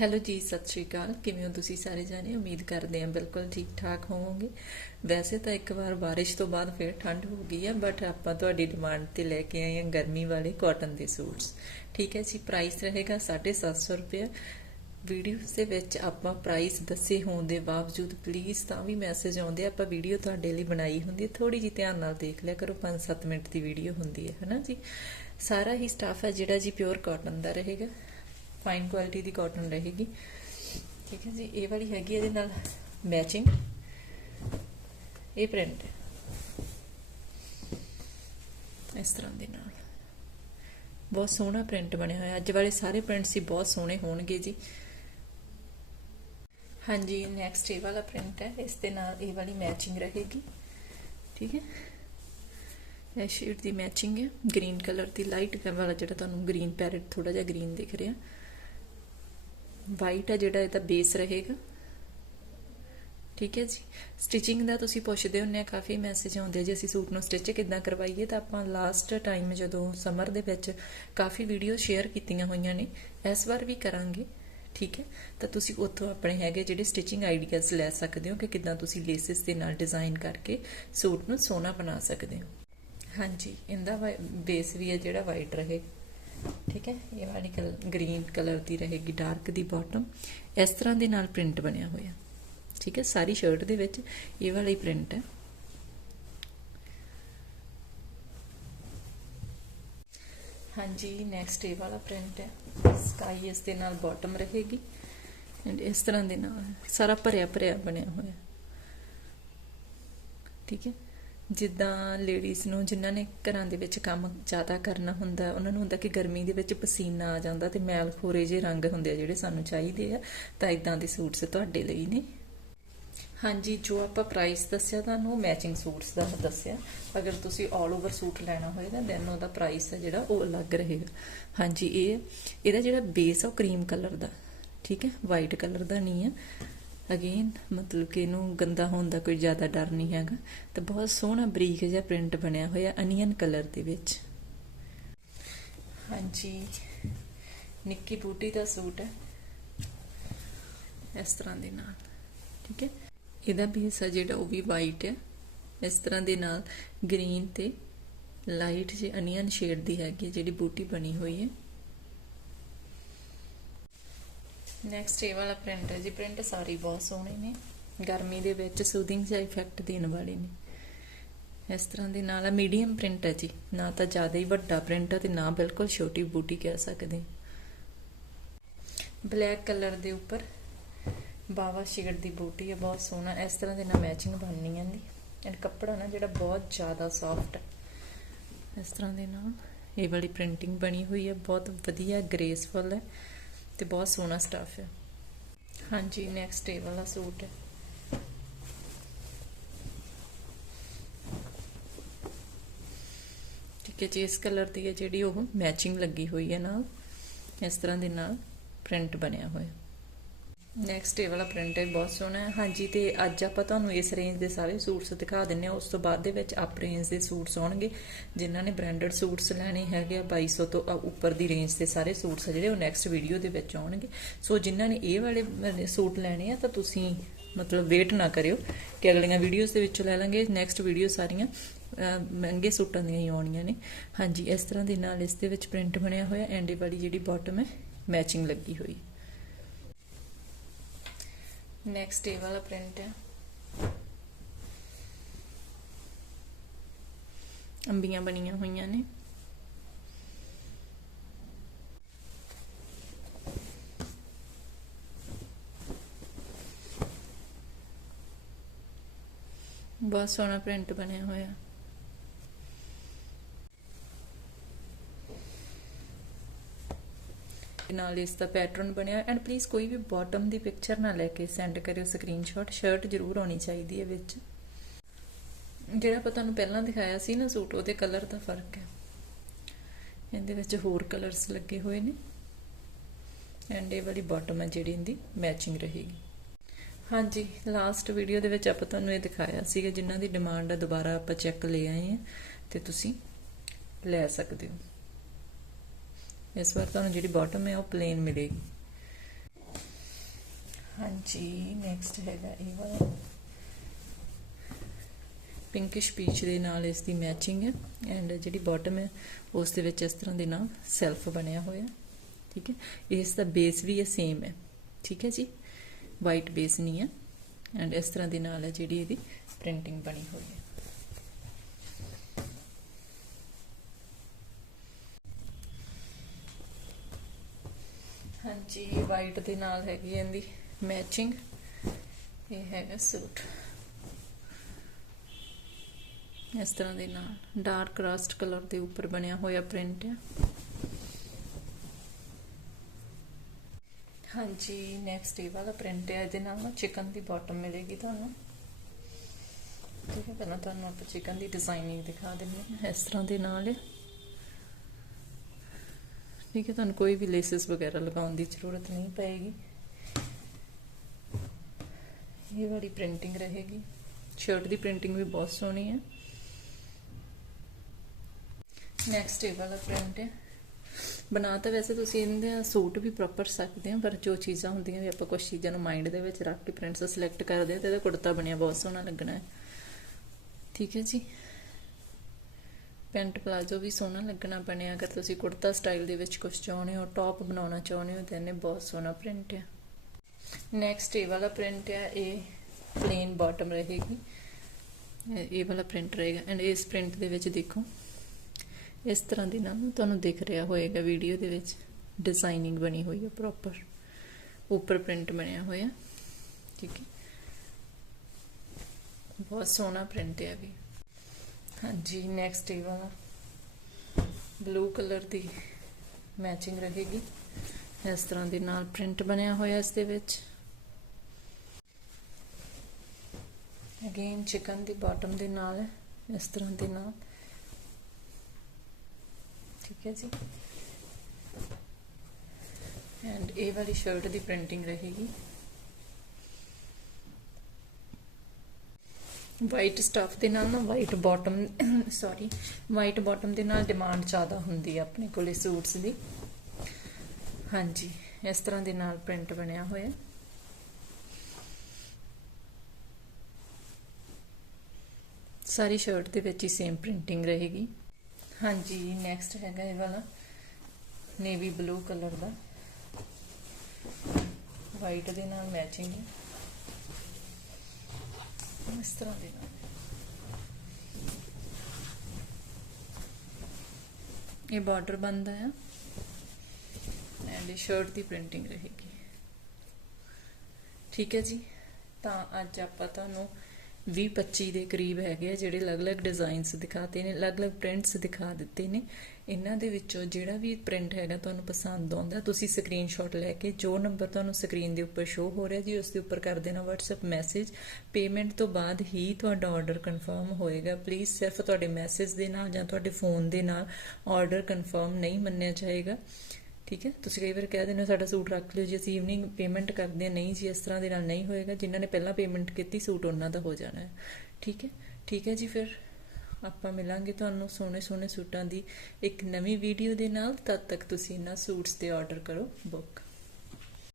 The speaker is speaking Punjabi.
ਹੈਲੋ ਜੀ, ਸਤਿ ਸ਼੍ਰੀ ਅਕਾਲ। ਕਿਵੇਂ ਹੋ ਤੁਸੀਂ ਸਾਰੇ ਜਾਣੇ? ਉਮੀਦ ਕਰਦੇ ਹਾਂ ਬਿਲਕੁਲ ਠੀਕ ਠਾਕ ਹੋਵੋਗੇ। ਵੈਸੇ ਤਾਂ ਇੱਕ ਵਾਰ ਬਾਰਿਸ਼ ਤੋਂ ਬਾਅਦ ਫਿਰ ਠੰਡ ਹੋ ਗਈ ਹੈ ਬਟ ਆਪਾਂ ਤੁਹਾਡੀ ਡਿਮਾਂਡ ਤੇ ਲੈ ਕੇ ਆਏ ਹਾਂ ਗਰਮੀ ਵਾਲੇ ਕਾਟਨ ਦੇ ਸੂਟਸ ਠੀਕ ਹੈ ਜੀ ਪ੍ਰਾਈਸ ਰਹੇਗਾ 750 ਰੁਪਏ ਵੀਡੀਓ ਦੇ ਵਿੱਚ ਆਪਾਂ ਪ੍ਰਾਈਸ ਦੱਸੇ ਹੋਣ ਦੇ ਬਾਵਜੂਦ ਪਲੀਜ਼ ਤਾਂ ਵੀ ਮੈਸੇਜ ਆਉਂਦੇ ਆਪਾਂ ਵੀਡੀਓ ਤੁਹਾਡੇ ਲਈ ਬਣਾਈ ਹੁੰਦੀ ਹੈ। ਥੋੜੀ ਜਿਹੀ ਧਿਆਨ ਨਾਲ ਦੇਖ ਲਿਆ ਕਰੋ 5-7 ਮਿੰਟ ਦੀ ਵੀਡੀਓ ਹੁੰਦੀ ਹੈ, ਹਨਾ ਜੀ? ਸਾਰਾ ਹੀ ਸਟਾਫ ਹੈ ਜਿਹੜਾ ਜੀ ਪਿਓਰ ਕਾਟਨ ਦਾ ਰਹੇਗਾ। ਫਾਈਨ ਕੁਆਲਿਟੀ ਦੀ ਕਾਟਨ ਰਹੇਗੀ। ਠੀਕ ਹੈ ਜੀ, ਇਹ ਵਾਲੀ ਹੈਗੀ ਇਹਦੇ ਨਾਲ ਮੈਚਿੰਗ ਇਹ ਪ੍ਰਿੰਟ ਇਸ ਤਰ੍ਹਾਂ ਦੇ ਨਾਲ। ਬਹੁਤ ਸੋਹਣਾ ਪ੍ਰਿੰਟ ਬਣਿਆ ਹੋਇਆ। ਅੱਜ ਵਾਲੇ ਸਾਰੇ ਪ੍ਰਿੰਟਸ ਹੀ ਬਹੁਤ ਸੋਹਣੇ ਹੋਣਗੇ ਜੀ। ਹਾਂਜੀ ਨੈਕਸਟ ਇਹ ਵਾਲਾ ਪ੍ਰਿੰਟ ਹੈ। ਇਸ ਦੇ ਨਾਲ ਇਹ ਵਾਲੀ ਮੈਚਿੰਗ ਰਹੇਗੀ। ਠੀਕ ਹੈ। ਇਹ ਸ਼ੇਡ ਦੀ ਮੈਚਿੰਗ ਹੈ। ਗ੍ਰੀਨ ਕਲਰ ਦੀ ਲਾਈਟ ਵਾਲਾ ਜਿਹੜਾ ਤੁਹਾਨੂੰ ਗ੍ਰੀਨ ਪੈਰਟ ਥੋੜਾ ਜਿਹਾ ਗ੍ਰੀਨ ਦਿਖ ਰਿਹਾ। ਵਾਈਟ ਹੈ ਜਿਹੜਾ ਇਹਦਾ ਬੇਸ ਰਹੇਗਾ। ਠੀਕ ਹੈ ਜੀ। ਸਟਿਚਿੰਗ ਦਾ ਤੁਸੀਂ ਪੁੱਛਦੇ ਹੁੰਨੇ ਆ, ਕਾਫੀ ਮੈਸੇਜ ਆਉਂਦੇ ਜੀ, ਅਸੀਂ ਸੂਟ ਨੂੰ ਸਟਿਚ ਕਿੱਦਾਂ ਕਰਵਾਈਏ, ਤਾਂ ਆਪਾਂ ਲਾਸਟ ਟਾਈਮ ਜਦੋਂ ਸਮਰ ਦੇ ਵਿੱਚ ਕਾਫੀ ਵੀਡੀਓ ਸ਼ੇਅਰ ਕੀਤੀਆਂ ਹੋਈਆਂ ਨੇ, ਇਸ ਵਾਰ ਵੀ ਕਰਾਂਗੇ। ਠੀਕ ਹੈ। ਤਾਂ ਤੁਸੀਂ ਉੱਥੋਂ ਆਪਣੇ ਹੈਗੇ ਜਿਹੜੇ ਸਟਿਚਿੰਗ ਆਈਡੀਆਜ਼ ਲੈ ਸਕਦੇ ਹੋ ਕਿ ਕਿੱਦਾਂ ਤੁਸੀਂ ਲੇਸਿਸ ਦੇ ਨਾਲ ਡਿਜ਼ਾਈਨ ਕਰਕੇ ਸੂਟ ਨੂੰ ਸੋਹਣਾ ਬਣਾ ਸਕਦੇ ਹੋ। ਹਾਂਜੀ, ਇਹਦਾ ਬੇਸ ਵੀ ਹੈ ਜਿਹੜਾ ਵਾਈਟ ਰਹੇ। ਠੀਕ ਹੈ? ਇਹ ਵਾਲੀ ਗ੍ਰੀਨ ਕਲਰ ਦੀ ਰਹੇਗੀ, ਡਾਰਕ ਦੀ ਬਾਟਮ ਇਸ ਤਰ੍ਹਾਂ ਦੇ ਨਾਲ ਪ੍ਰਿੰਟ ਬਣਿਆ ਹੋਇਆ। ਠੀਕ ਹੈ? ਸਾਰੀ ਸ਼ਰਟ ਦੇ ਵਿੱਚ ਇਹ ਵਾਲਾ ਹੀ ਪ੍ਰਿੰਟ ਹੈ। ਹਾਂਜੀ ਨੈਕਸਟ ਇਹ ਵਾਲਾ ਪ੍ਰਿੰਟ ਹੈ। ਸਕਾਈ ਇਸ ਦੇ ਨਾਲ ਬਾਟਮ ਰਹੇਗੀ। ਐਂਡ ਇਸ ਤਰ੍ਹਾਂ ਦੇ ਨਾਲ ਸਾਰਾ ਭਰਿਆ ਭਰਿਆ ਬਣਿਆ ਹੋਇਆ। ਠੀਕ ਹੈ? ਜਿੱਦਾਂ ਲੇਡੀਜ਼ ਨੂੰ ਜਿਨ੍ਹਾਂ ਨੇ ਘਰਾਂ ਦੇ ਵਿੱਚ ਕੰਮ ਜ਼ਿਆਦਾ ਕਰਨਾ ਹੁੰਦਾ, ਉਹਨਾਂ ਨੂੰ ਹੁੰਦਾ ਕਿ ਗਰਮੀ ਦੇ ਵਿੱਚ ਪਸੀਨਾ ਆ ਜਾਂਦਾ ਤੇ ਮੈਲ ਖੋਰੇ ਜੇ ਰੰਗ ਹੁੰਦੇ ਆ ਜਿਹੜੇ ਸਾਨੂੰ ਚਾਹੀਦੇ ਆ, ਤਾਂ ਇਦਾਂ ਦੇ ਸੂਟਸ ਤੁਹਾਡੇ ਲਈ ਨੇ। ਹਾਂਜੀ, ਜੋ ਆਪਾਂ ਪ੍ਰਾਈਸ ਦੱਸਿਆ, ਤੁਹਾਨੂੰ ਮੈਚਿੰਗ ਸੂਟਸ ਦਾ ਦੱਸਿਆ। ਅਗਰ ਤੁਸੀਂ 올 ਓਵਰ ਸੂਟ ਲੈਣਾ ਹੋਏਗਾ ਦੈਨ ਉਹਦਾ ਪ੍ਰਾਈਸ ਹੈ ਜਿਹੜਾ ਉਹ ਅਲੱਗ ਰਹੇਗਾ। ਹਾਂਜੀ, ਇਹ, ਇਹਦਾ ਜਿਹੜਾ ਬੇਸ ਆ ਉਹ ਕਰੀਮ ਕਲਰ ਦਾ, ਠੀਕ ਹੈ? ਵਾਈਟ ਕਲਰ ਦਾ ਨਹੀਂ ਹੈ ਅਗੇਨ ਮਤਲਬ ਕਿ ਇਹਨੂੰ ਗੰਦਾ ਹੋਣ ਦਾ ਕੋਈ ਜ਼ਿਆਦਾ ਡਰ ਨਹੀਂ ਹੈਗਾ। ਤੇ ਬਹੁਤ ਸੋਹਣਾ ਬਰੀਕ ਜਿਹਾ ਪ੍ਰਿੰਟ ਬਣਿਆ ਹੋਇਆ ਅਨੀਅਨ ਕਲਰ ਦੇ ਵਿੱਚ। ਹਾਂਜੀ। ਨਿੱਕੀ ਬੂਟੀ ਦਾ ਸੂਟ ਹੈ। ਇਸ ਤਰ੍ਹਾਂ ਦੇ ਨਾਲ। ਠੀਕ ਹੈ? ਇਹਦਾ ਬੇਸ ਹੈ ਜਿਹੜਾ ਉਹ ਵੀ ਵਾਈਟ ਹੈ। ਇਸ ਤਰ੍ਹਾਂ ਦੇ ਨਾਲ ਗ੍ਰੀਨ ਤੇ ਲਾਈਟ ਜਿਹੀ ਅਨੀਅਨ ਸ਼ੇਡ ਦੀ ਹੈਗੀ ਜਿਹੜੀ ਬੂਟੀ ਬਣੀ ਹੋਈ ਹੈ। ਨੈਕਸਟ ਇਹ ਵਾਲਾ ਪ੍ਰਿੰਟ ਹੈ ਜੀ। ਪ੍ਰਿੰਟ ਸਾਰੇ ਬਹੁਤ ਸੋਹਣੇ ਨੇ। ਗਰਮੀ ਦੇ ਵਿੱਚ ਸੂਦਿੰਗ ਜਿਹਾ ਇਫੈਕਟ ਦੇਣ ਵਾਲੇ ਨੇ। ਇਸ ਤਰ੍ਹਾਂ ਦੇ ਨਾਲ ਮੀਡੀਅਮ ਪ੍ਰਿੰਟ ਹੈ ਜੀ। ਨਾ ਤਾਂ ਜ਼ਿਆਦਾ ਹੀ ਵੱਡਾ ਪ੍ਰਿੰਟ ਹੈ ਤੇ ਨਾ ਬਿਲਕੁਲ ਛੋਟੀ ਬੂਟੀ ਕਹਿ ਸਕਦੇ ਬਲੈਕ ਕਲਰ ਦੇ ਉੱਪਰ ਬਾਵਾ ਸ਼ੇਡ ਦੀ ਬੂਟੀ ਹੈ ਬਹੁਤ ਸੋਹਣਾ। ਇਸ ਤਰ੍ਹਾਂ ਦੇ ਨਾਲ ਮੈਚਿੰਗ ਬਣਨੀ ਹੈ ਦੀ ਐਂਡ ਕੱਪੜਾ ਨਾ ਜਿਹੜਾ ਬਹੁਤ ਜ਼ਿਆਦਾ ਸੌਫਟ ਹੈ ਇਸ ਤਰ੍ਹਾਂ ਦੇ ਨਾਲ ਇਹ ਵਾਲੀ ਪ੍ਰਿੰਟਿੰਗ ਬਣੀ ਹੋਈ ਹੈ ਬਹੁਤ ਵਧੀਆ ਗ੍ਰੇਸਫੁਲ ਹੈ। ਤੇ ਬਹੁਤ ਸੋਹਣਾ ਸਟਾਫ ਹੈ। ਹਾਂਜੀ ਨੈਕਸਟ ਇਹ ਵਾਲਾ ਸੂਟ ਹੈ। ਠੀਕ ਹੈ ਜੀ, ਇਸ ਕਲਰ ਦੀ ਹੈ ਜਿਹੜੀ ਉਹ ਮੈਚਿੰਗ ਲੱਗੀ ਹੋਈ ਹੈ ਨਾਲ। ਇਸ ਤਰ੍ਹਾਂ ਦੇ ਨਾਲ ਪ੍ਰਿੰਟ ਬਣਿਆ ਹੋਇਆ। ਨੈਕਸਟ ਇਹ ਵਾਲਾ ਪ੍ਰਿੰਟ ਹੈ, ਬਹੁਤ ਸੋਹਣਾ ਹੈ। ਹਾਂਜੀ, ਤੇ ਅੱਜ ਆਪਾਂ ਤੁਹਾਨੂੰ ਇਸ ਰੇਂਜ ਦੇ ਸਾਰੇ ਸੂਟਸ ਦਿਖਾ ਦਿੰਨੇ ਆ ਉਸ ਤੋਂ ਬਾਅਦ ਦੇ ਵਿੱਚ ਆਪ ਰੇਂਜ ਦੇ ਸੂਟਸ ਆਉਣਗੇ, ਜਿਨ੍ਹਾਂ ਨੇ ਬ੍ਰਾਂਡਡ ਸੂਟਸ ਲੈਣੇ ਹੈਗੇ ਆ 2200 ਤੋਂ ਉੱਪਰ ਦੀ ਰੇਂਜ ਦੇ ਸਾਰੇ ਸੂਟਸ ਜਿਹੜੇ ਉਹ ਨੈਕਸਟ ਵੀਡੀਓ ਦੇ ਵਿੱਚ ਆਉਣਗੇ। ਸੋ ਜਿਨ੍ਹਾਂ ਨੇ ਇਹ ਵਾਲੇ ਸੂਟ ਲੈਣੇ ਆ, ਤਾਂ ਤੁਸੀਂ ਮਤਲਬ ਵੇਟ ਨਾ ਕਰਿਓ ਕਿ ਅਗਲੀਆਂ ਵੀਡੀਓਜ਼ ਦੇ ਵਿੱਚੋਂ ਲੈ ਲਾਂਗੇ। ਨੈਕਸਟ ਵੀਡੀਓ ਸਾਰੀਆਂ ਮਹਿੰਗੇ ਸੂਟਾਂ ਦੀਆਂ ਹੀ ਆਉਣੀਆਂ ਨੇ। ਹਾਂਜੀ, ਇਸ ਤਰ੍ਹਾਂ ਦੇ ਨਾਲ ਇਸ ਦੇ ਵਿੱਚ ਪ੍ਰਿੰਟ ਬਣਿਆ ਹੋਇਆ ਐਂਡੇ ਵਾਲੀ ਜਿਹੜੀ ਬਾਟਮ ਹੈ ਮੈਚਿੰਗ ਲੱਗੀ ਹੋਈ। ਨੈਕਸਟ ਇਹ ਵਾਲਾ ਪ੍ਰਿੰਟ ਹੈ ਅੰਬੀਆਂ ਬਣੀਆਂ ਹੋਈਆਂ ਨੇ। ਬਹੁਤ ਸੋਹਣਾ ਪ੍ਰਿੰਟ ਬਣਿਆ ਹੋਇਆ। ਨਾਲ ਇਸ ਦਾ ਪੈਟਰਨ ਬਣਿਆ ਐਂਡ ਪਲੀਜ਼ ਕੋਈ ਵੀ ਬਾਟਮ ਦੀ ਪਿਕਚਰ ਨਾ ਲੈ ਕੇ ਸੈਂਡ ਕਰਿਓ ਸਕਰੀਨਸ਼ਾਟ ਸ਼ਰਟ ਜ਼ਰੂਰ ਆਉਣੀ ਚਾਹੀਦੀ ਹੈ ਵਿੱਚ। ਜਿਹੜਾ ਆਪਾਂ ਤੁਹਾਨੂੰ ਪਹਿਲਾਂ ਦਿਖਾਇਆ ਸੀ ਨਾ ਸੂਟ, ਉਹਦੇ ਕਲਰ ਦਾ ਫ਼ਰਕ ਹੈ। ਇਹਦੇ ਵਿੱਚ ਹੋਰ ਕਲਰਸ ਲੱਗੇ ਹੋਏ ਨੇ। ਐਂਡ ਇਹ ਵਾਲੀ ਬਾਟਮ ਹੈ ਜਿਹੜੀ ਇਹਦੀ ਮੈਚਿੰਗ ਰਹੇਗੀ। ਹਾਂਜੀ ਲਾਸਟ ਵੀਡੀਓ ਦੇ ਵਿੱਚ ਆਪਾਂ ਤੁਹਾਨੂੰ ਇਹ ਦਿਖਾਇਆ ਸੀਗਾ ਜਿਨ੍ਹਾਂ ਦੀ ਡਿਮਾਂਡ ਆ, ਦੁਬਾਰਾ ਆਪਾਂ ਚੈੱਕ ਲੈ ਆਏ ਆ ਤੇ ਤੁਸੀਂ ਲੈ ਸਕਦੇ ਹੋ। ਇਸ ਵਾਰ ਤੁਹਾਨੂੰ ਜਿਹੜੀ ਬਾਟਮ ਹੈ ਉਹ ਪਲੇਨ ਮਿਲੇਗੀ। ਹਾਂਜੀ ਨੈਕਸਟ ਹੈਗਾ ਇਹ ਵਾਲਾ। ਪਿੰਕਿਸ਼ ਪੀਚ ਦੇ ਨਾਲ ਇਸ ਦੀ ਮੈਚਿੰਗ ਹੈ ਐਂਡ ਜਿਹੜੀ ਬਾਟਮ ਹੈ ਉਸ ਦੇ ਵਿੱਚ ਇਸ ਤਰ੍ਹਾਂ ਦੇ ਨਾਲ ਸੈਲਫ ਬਣਿਆ ਹੋਇਆ ਠੀਕ ਹੈ? ਇਸ ਦਾ ਬੇਸ ਵੀ ਹੈ ਸੇਮ ਹੈ ਠੀਕ ਹੈ ਜੀ? ਵਾਈਟ ਬੇਸ ਨਹੀਂ ਹੈ ਐਂਡ ਇਸ ਤਰ੍ਹਾਂ ਦੇ ਨਾਲ ਹੈ ਜਿਹੜੀ ਇਹਦੀ ਪ੍ਰਿੰਟਿੰਗ ਬਣੀ ਹੋਈ ਹੈ। ਹਾਂਜੀ ਵਾਈਟ ਦੇ ਨਾਲ ਹੈਗੀ ਇਹਦੀ ਮੈਚਿੰਗ ਇਹ ਹੈਗਾ ਸੂਟ ਇਸ ਤਰ੍ਹਾਂ ਦੇ ਨਾਲ। ਡਾਰਕ ਰਸਟ ਕਲਰ ਦੇ ਉੱਪਰ ਬਣਿਆ ਹੋਇਆ ਪ੍ਰਿੰਟ ਹੈ ਹਾਂਜੀ ਨੈਕਸਟ ਇਹ ਵਾਲਾ ਪ੍ਰਿੰਟ ਹੈ ਇਹਦੇ ਨਾਲ ਚਿਕਨ ਦੀ ਬਾਟਮ ਮਿਲੇਗੀ ਤੁਹਾਨੂੰ। ਠੀਕ ਹੈ, ਪਹਿਲਾਂ ਤੁਹਾਨੂੰ ਆਪਾਂ ਚਿਕਨ ਦੀ ਡਿਜ਼ਾਈਨਿੰਗ ਦਿਖਾ ਦਿੰਦੇ ਹਾਂ। ਇਸ ਤਰ੍ਹਾਂ ਦੇ ਨਾਲ ਹੈ ਠੀਕ ਹੈ, ਤੁਹਾਨੂੰ ਕੋਈ ਵੀ ਲੇਸਸ ਵਗੈਰਾ ਲਗਾਉਣ ਦੀ ਜ਼ਰੂਰਤ ਨਹੀਂ ਪਏਗੀ। ਇਹ ਵਾਲੀ ਪ੍ਰਿੰਟਿੰਗ ਰਹੇਗੀ। ਸ਼ਰਟ ਦੀ ਪ੍ਰਿੰਟਿੰਗ ਵੀ ਬਹੁਤ ਸੋਹਣੀ ਹੈ। ਨੈਕਸਟ ਇਹ ਵਾਲਾ ਪ੍ਰਿੰਟ ਹੈ। ਬਣਾ ਤਾਂ ਵੈਸੇ ਤੁਸੀਂ ਇਹਦੇ ਸੂਟ ਵੀ ਪ੍ਰੋਪਰ ਸਕਦੇ ਆ ਪਰ ਜੋ ਚੀਜ਼ਾਂ ਹੁੰਦੀਆਂ ਵੀ ਆਪਾਂ ਕੁਝ ਚੀਜ਼ਾਂ ਨੂੰ ਮਾਈਂਡ ਦੇ ਵਿੱਚ ਰੱਖ ਕੇ ਪ੍ਰਿੰਟਸ ਸਿਲੈਕਟ ਕਰਦੇ ਆ ਤੇ ਇਹਦਾ ਕੁੜਤਾ ਬਣਿਆ ਬਹੁਤ ਸੋਹਣਾ ਲੱਗਣਾ ਹੈ। ਠੀਕ ਹੈ ਜੀ। ਪੈਂਟ ਪਲਾਜ਼ੋ ਵੀ ਸੋਹਣਾ ਲੱਗਣਾ ਬਣਿਆ। ਅਗਰ ਤੁਸੀਂ ਕੁੜਤਾ ਸਟਾਈਲ ਦੇ ਵਿੱਚ ਕੁਝ ਚਾਹੁੰਦੇ ਹੋ, ਟੌਪ ਬਣਾਉਣਾ ਚਾਹੁੰਦੇ ਹੋ ਤਾਂ ਇਹਨੇ ਬਹੁਤ ਸੋਹਣਾ ਪ੍ਰਿੰਟ ਹੈ। ਨੈਕਸਟ ਇਹ ਵਾਲਾ ਪ੍ਰਿੰਟ ਹੈ, ਇਹ ਪਲੇਨ ਬਾਟਮ ਰਹੇਗੀ। ਇਹ ਵਾਲਾ ਪ੍ਰਿੰਟ ਰਹੇਗਾ। ਐਂਡ ਇਸ ਪ੍ਰਿੰਟ ਦੇ ਵਿੱਚ ਦੇਖੋ, ਇਸ ਤਰ੍ਹਾਂ ਦੀ ਨਾਲ ਤੁਹਾਨੂੰ ਦਿਖ ਰਿਹਾ ਹੋਏਗਾ ਵੀਡੀਓ ਦੇ ਵਿੱਚ। ਡਿਜ਼ਾਈਨਿੰਗ ਬਣੀ ਹੋਈ ਹੈ ਪ੍ਰੋਪਰ ਉੱਪਰ ਪ੍ਰਿੰਟ ਬਣਿਆ ਹੋਇਆ। ਠੀਕ ਹੈ। ਬਹੁਤ ਸੋਹਣਾ ਪ੍ਰਿੰਟ ਹੈ ਵੀ। ਹਾਂਜੀ ਨੈਕਸਟ ਇਹ ਵਾਲਾ ਬਲੂ ਕਲਰ ਦੀ ਮੈਚਿੰਗ ਰਹੇਗੀ। ਇਸ ਤਰ੍ਹਾਂ ਦੇ ਨਾਲ ਪ੍ਰਿੰਟ ਬਣਿਆ ਹੋਇਆ ਇਸ ਦੇ ਵਿੱਚ। ਅਗੇਨ ਚਿਕਨ ਦੀ ਬਾਟਮ ਦੇ ਨਾਲ, ਇਸ ਤਰ੍ਹਾਂ ਦੇ ਨਾਲ। ਠੀਕ ਹੈ ਜੀ। ਐਂਡ ਇਹ ਵਾਲੀ ਸ਼ਰਟ ਦੀ ਪ੍ਰਿੰਟਿੰਗ ਰਹੇਗੀ। ਵਾਈਟ ਸਟਫ ਦੇ ਨਾਲ ਨਾ white bottom sorry white bottom ਦੇ ਨਾਲ ਡਿਮਾਂਡ ਜ਼ਿਆਦਾ ਹੁੰਦੀ ਹੈ ਆਪਣੇ ਕੋਲੇ ਸੂਟਸ ਦੀ। ਹਾਂਜੀ, ਇਸ ਤਰ੍ਹਾਂ ਦੇ ਨਾਲ ਪ੍ਰਿੰਟ ਬਣਿਆ ਹੋਇਆ ਸਾਰੀ ਸ਼ਰਟ ਦੇ ਵਿੱਚ ਹੀ ਸੇਮ ਪ੍ਰਿੰਟਿੰਗ ਰਹੇਗੀ। ਹਾਂਜੀ ਨੈਕਸਟ ਹੈਗਾ ਇਹ ਵਾਲਾ ਨੇਵੀ ਬਲੂ ਕਲਰ ਦਾ। ਵਾਈਟ ਦੇ ਨਾਲ ਮੈਚਿੰਗ ਹੈ। ਇਸ ਤਰ੍ਹਾਂ ਦੇ ਇਹ ਬਾਰਡਰ ਬੰਦਾ ਆ ਐਂਡ ਇਹ ਸ਼ਰਟ ਦੀ ਪ੍ਰਿੰਟਿੰਗ ਰਹੇਗੀ। ਠੀਕ ਹੈ ਜੀ। ਤਾਂ ਅੱਜ ਆਪਾਂ ਤੁਹਾਨੂੰ 20 25 ਦੇ ਕਰੀਬ ਹੈਗੇ ਆ, ਜਿਹੜੇ ਅਲੱਗ-ਅਲੱਗ ਡਿਜ਼ਾਈਨਸ ਦਿਖਾਤੇ ਨੇ, ਅਲੱਗ-ਅਲੱਗ ਪ੍ਰਿੰਟਸ ਦਿਖਾ ਦਿੱਤੇ ਨੇ। ਇਹਨਾਂ ਦੇ ਵਿੱਚੋਂ ਜਿਹੜਾ ਵੀ ਪ੍ਰਿੰਟ ਹੈਗਾ ਤੁਹਾਨੂੰ ਪਸੰਦ ਆਉਂਦਾ, ਤੁਸੀਂ ਸਕਰੀਨਸ਼ਾਟ ਲੈ ਕੇ ਜੋ ਨੰਬਰ ਤੁਹਾਨੂੰ ਸਕਰੀਨ ਦੇ ਉੱਪਰ ਸ਼ੋ ਹੋ ਰਿਹਾ ਜੀ, ਉਸ ਦੇ ਉੱਪਰ ਕਰ ਦੇਣਾ WhatsApp ਮੈਸੇਜ ਪੇਮੈਂਟ ਤੋਂ ਬਾਅਦ ਹੀ ਤੁਹਾਡਾ ਆਰਡਰ ਕਨਫਰਮ ਹੋਏਗਾ। ਪਲੀਜ਼ ਸਿਰਫ ਤੁਹਾਡੇ ਮੈਸੇਜ ਦੇ ਨਾਲ ਜਾਂ ਤੁਹਾਡੇ ਫੋਨ ਦੇ ਨਾਲ ਆਰਡਰ ਕਨਫਰਮ ਨਹੀਂ ਮੰਨਿਆ ਜਾਏਗਾ। ਠੀਕ ਹੈ? ਤੁਸੀਂ ਕਈ ਵਾਰ ਕਹਿ ਦਿੰਦੇ ਹੋ ਸਾਡਾ ਸੂਟ ਰੱਖ ਲਿਓ ਜੀ, ਅਸੀਂ ਈਵਨਿੰਗ ਪੇਮੈਂਟ ਕਰਦੇ ਹਾਂ, ਨਹੀਂ ਜੀ, ਇਸ ਤਰ੍ਹਾਂ ਦੇ ਨਾਲ ਨਹੀਂ ਹੋਏਗਾ। ਜਿਨ੍ਹਾਂ ਨੇ ਪਹਿਲਾਂ ਪੇਮੈਂਟ ਕੀਤੀ, ਸੂਟ ਉਹਨਾਂ ਦਾ ਹੋ ਜਾਣਾ ਹੈ। ਠੀਕ ਹੈ? ਠੀਕ ਹੈ ਜੀ ਫਿਰ। ਆਪਾਂ ਮਿਲਾਂਗੇ ਤੁਹਾਨੂੰ ਸੋਹਣੇ ਸੋਹਣੇ ਸੂਟਾਂ ਦੀ ਇੱਕ ਨਵੀਂ ਵੀਡੀਓ ਦੇ ਨਾਲ। ਤਦ ਤੱਕ ਤੁਸੀਂ ਇਹਨਾਂ ਸੂਟਸ ਤੇ ਆਰਡਰ ਕਰੋ ਬੁੱਕ